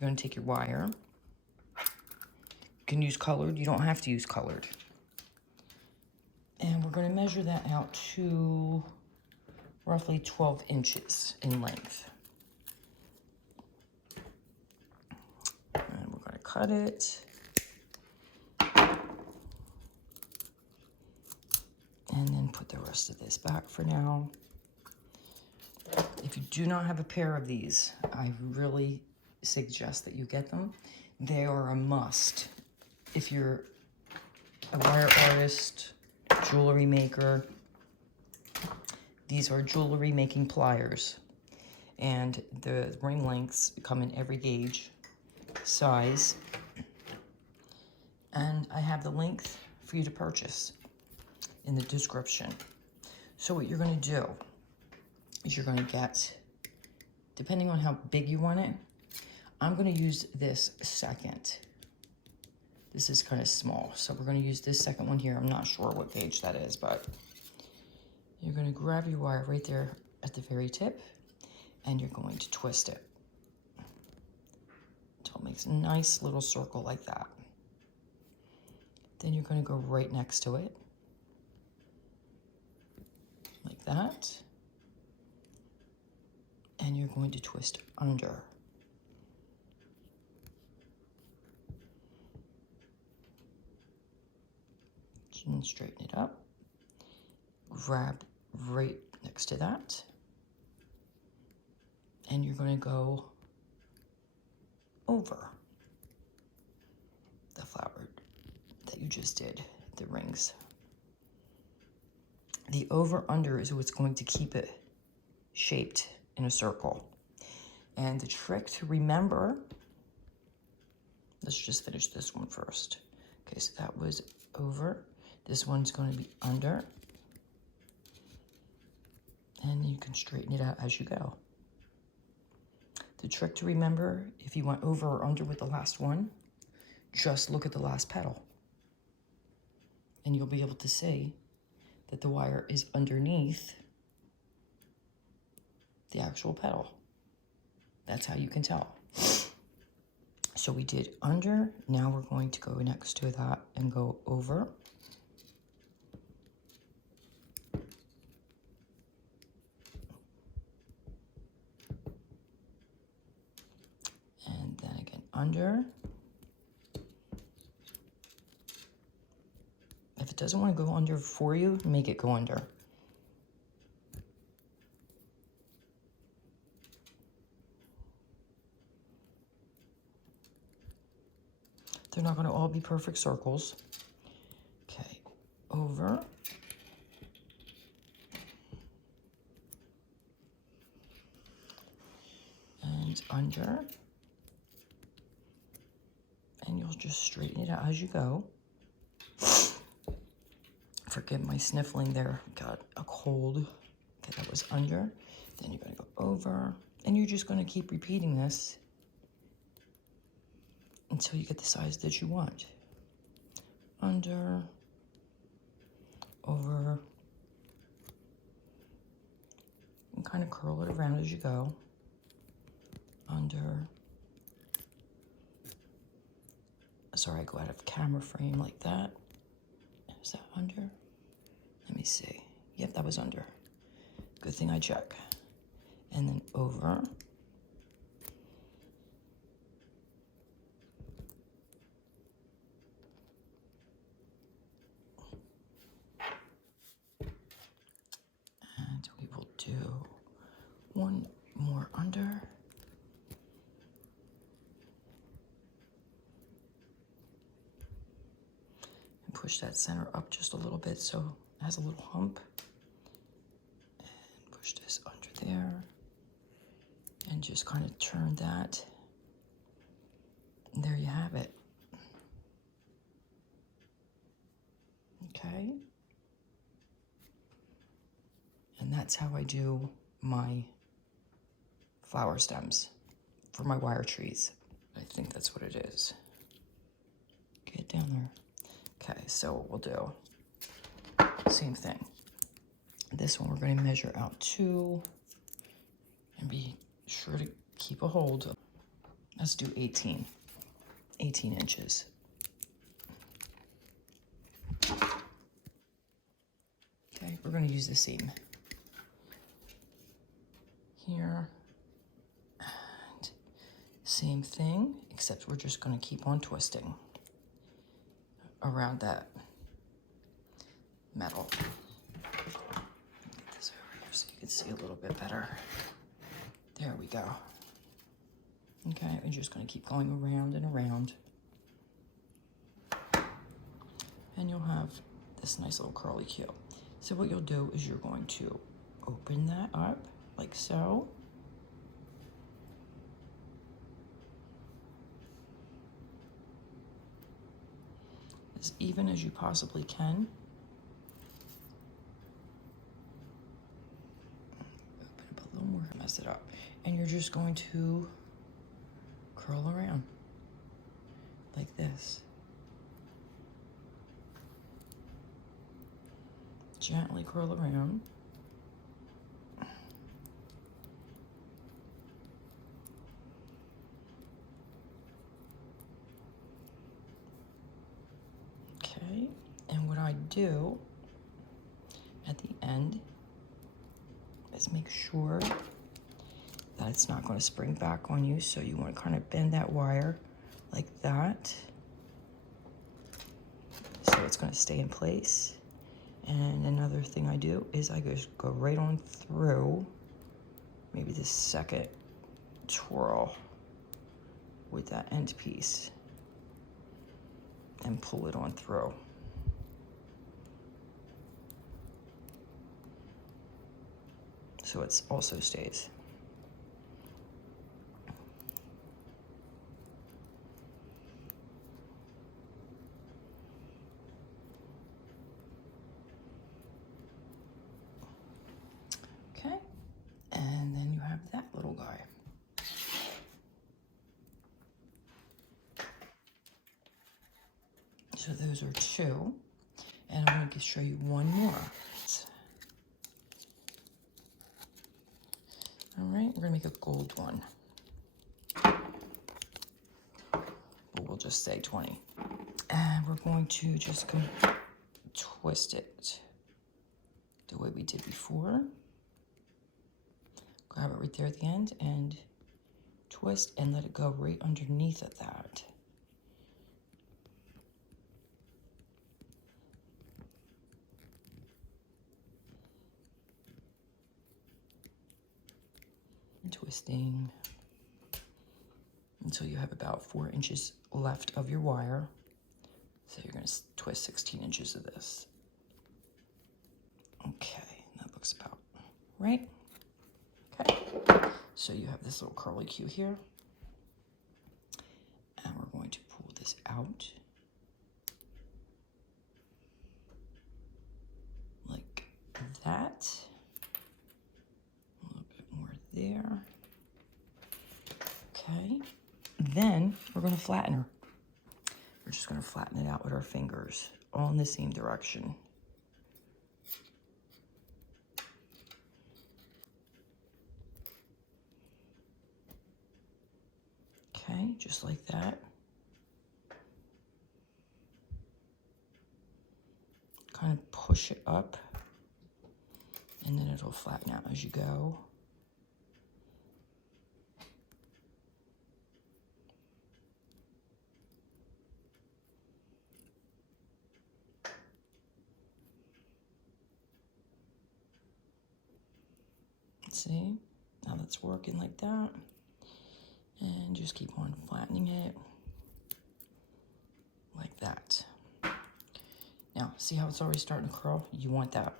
You're going to take your wire. You can use colored. You don't have to use colored. And we're going to measure that out to roughly 12 inches in length. And we're going to cut it. And then put the rest of this back for now. If you do not have a pair of these, I really suggest that you get them. They are a must. If you're a wire artist, jewelry maker, these are jewelry making pliers. And the ring lengths come in every gauge, size. And I have the length for you to purchase in the description. So what you're going to do is you're going to get, depending on how big you want it, I'm going to use this second. This is kind of small, so we're going to use this second one here. I'm not sure what gauge that is, but you're going to grab your wire right there at the very tip, and you're going to twist it until it makes a nice little circle like that. Then you're going to go right next to it, like that, and you're going to twist under. And straighten it up. Grab right next to that, and you're going to go over the flower that you just did, the rings. The over-under is what's going to keep it shaped in a circle. And the trick to remember, let's just finish this one first. Okay, so that was over. This one's going to be under. And you can straighten it out as you go. The trick to remember, if you went over or under with the last one, just look at the last petal. And you'll be able to see that the wire is underneath the actual petal. That's how you can tell. So we did under, now we're going to go next to that and go over. And then again, under. If it doesn't want to go under for you, make it go under. They're not going to all be perfect circles. Okay, over. And under. And you'll just straighten it out as you go. Forgive my sniffling there, got a cold. Okay, that was under. Then you're going to go over. And you're just going to keep repeating this until you get the size that you want. Under, over, and kind of curl it around as you go. Under. Sorry, I go out of camera frame like that. Is that under? Let me see. Yep, that was under. Good thing I check. And then over. And we will do one more under. And push that center up just a little bit so it has a little hump. And push this under there. And just kind of turn that. And there you have it. Okay. And that's how I do my flower stems for my wire trees. I think that's what it is. Get down there. Okay, so what we'll do, same thing. This one we're going to measure out 2 and be sure to keep a hold. Let's do 18 inches. Okay, we're going to use the seam here. And same thing, except we're just going to keep on twisting around that metal. Get this over here so you can see a little bit better. There we go. Okay, we're just going to keep going around and around. And you'll have this nice little curly Q. So what you'll do is you're going to open that up like so. As even as you possibly can. Open up a little more, mess it up. And you're just going to curl around like this. Gently curl around. Okay, and what I do at the end is make sure that it's not going to spring back on you, so you want to kind of bend that wire like that, so it's going to stay in place. And another thing I do is I just go right on through maybe the second twirl with that end piece and pull it on through. So it also stays. Okay, and then you have that little guy. So those are two, and I'm going to show you one more. All right, we're going to make a gold one. But we'll just say 20. And we're going to just go twist it the way we did before. Grab it right there at the end and twist and let it go right underneath of that. Twisting until you have about 4 inches left of your wire. So you're going to twist 16 inches of this. Okay, that looks about right. Okay, so you have this little curly Q here. And we're going to pull this out. Like that. A little bit more there. Okay, then we're going to flatten her. We're just going to flatten it out with our fingers, all in the same direction. Okay, just like that. Kind of push it up, and then it'll flatten out as you go. See, now that's working like that. And just keep on flattening it like that. Now, see how it's already starting to curl? You want that.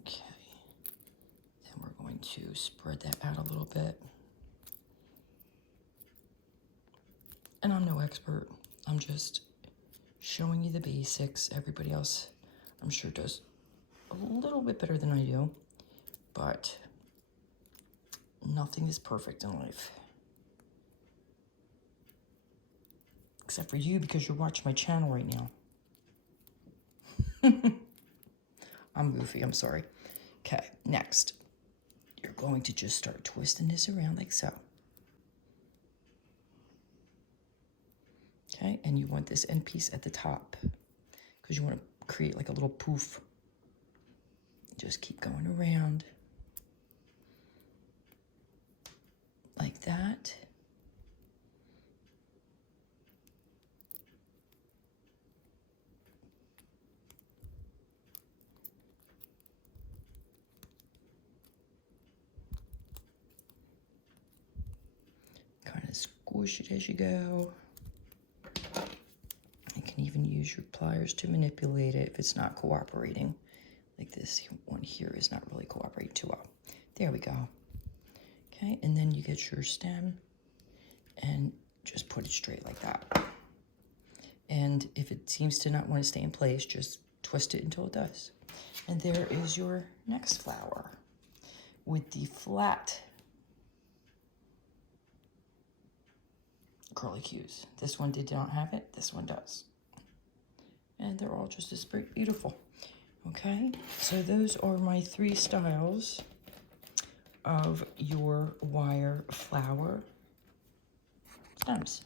Okay, then we're going to spread that out a little bit. And I'm no expert. I'm just showing you the basics. Everybody else, I'm sure, does a little bit better than I do, but nothing is perfect in life. Except for you, because you're watching my channel right now. I'm goofy, I'm sorry. Okay, next, you're going to just start twisting this around like so. Okay, and you want this end piece at the top because you want to create like a little poof. Just keep going around like that. Kind of squish it as you go. You can even use your pliers to manipulate it if it's not cooperating. Like this one here is not really cooperating too well. There we go. Okay, and then you get your stem and just put it straight like that. And if it seems to not want to stay in place, just twist it until it does. And there is your next flower with the flat curly cues. This one did not have it, this one does. And they're all just as beautiful. Okay, so those are my 3 styles of your wire flower stems.